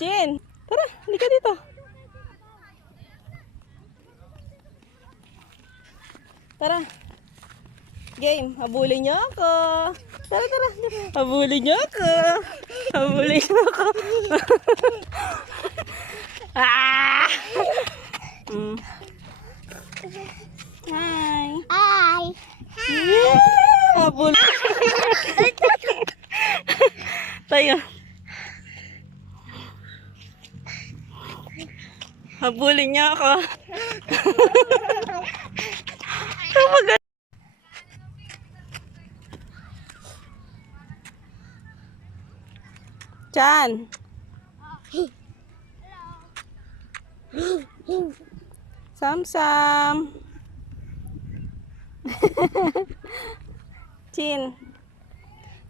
Chin, tara, halika dito. Tara. Game, habulin niyo ako. Tara, tara. Habulin niyo ako. Habulin niyo ako. Ah! Hi. Hi. Habul. Tayo. Habulin niyo ako. Chan. Sam-sam. Chin.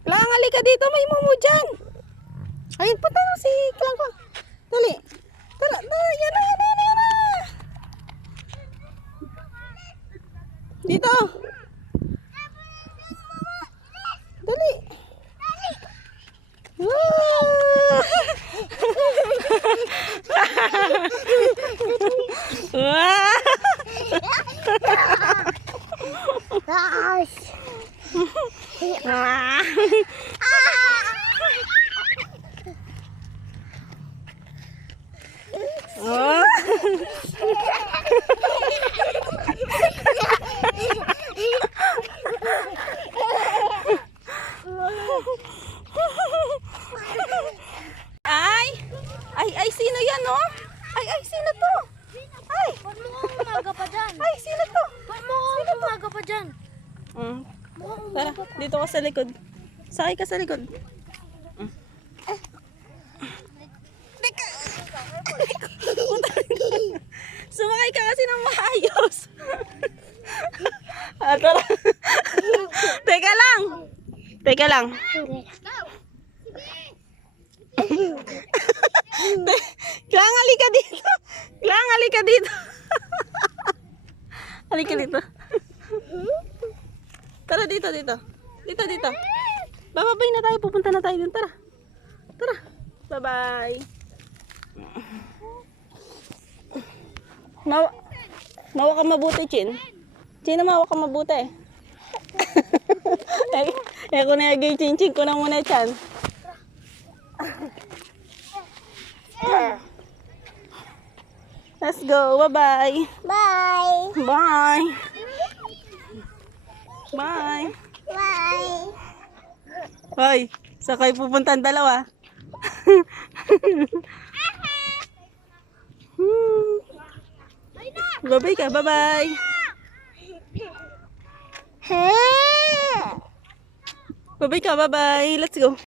Klang, halika dito. May mumu dyan. Ayun, punta na si Klang ko. Dali. Tara, tara. Yan na, yan na, yan na, yan na. Dito. Dali. Gosh. Ay, sino yan, no? Ay, sino to? Ay! Huwag mo kong umaga pa dyan. Ay, sino to? Huwag mo kong umaga pa dyan. Tara, dito ka sa likod. Sakay ka sa likod. Teka! Sumakay ka kasi ng maayos. Tara. Teka lang. Teka lang. Klang, halika dito. Klang, halika dito. Halika dito. Tara dito, dito. Dito, dito. Bababay na tayo. Pupunta na tayo dun. Tara. Tara. Bye-bye. Mawa ka mabuti, Chin. Chin, mawa ka mabuti. Ako na yung chin-chin ko na muna, Chan. Let's go. Bye-bye. Bye. Bye. Bye. Bye. Hoy, saan kayo pupunta ang dalawa? Bye-bye ka. Bye-bye. Bye-bye ka. Bye-bye. Let's go.